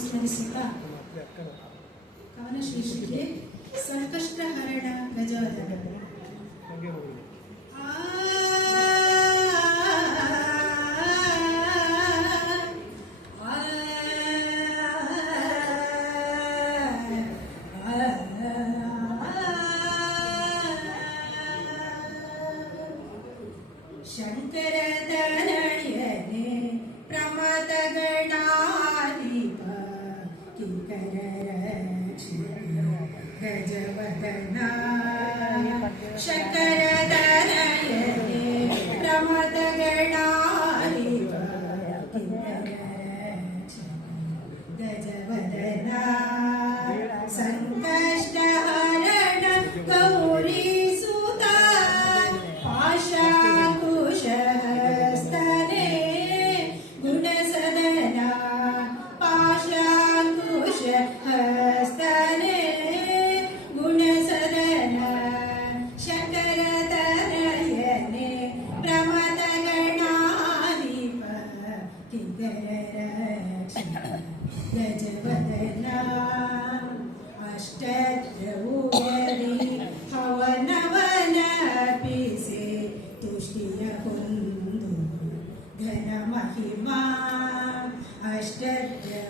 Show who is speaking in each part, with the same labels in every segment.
Speaker 1: उसने भी सुना कवन शीर्षिके संकष्ट हरण प्रमद गजवदना शकर हस्तने गुणसदन शंकरतनयने प्रमदगणाधिप गजवदना अष्टद्रवोदरी हवनवन पिसे तुष्टिय कुन्दु घनमहिमा अष्टद्रव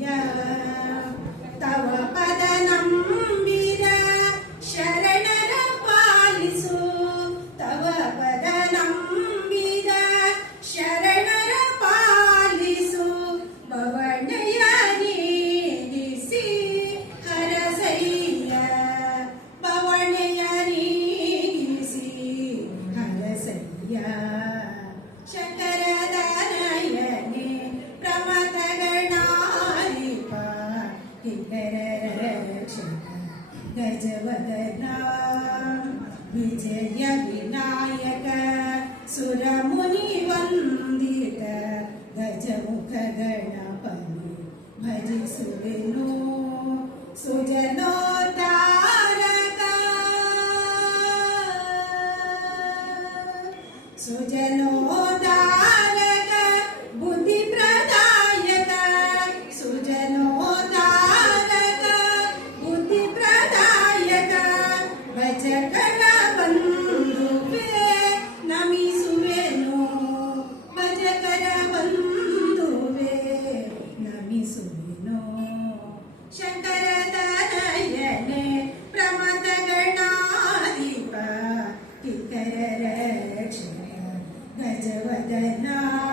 Speaker 1: Yeah. So, dear Lord. ಜಯ ಜಯ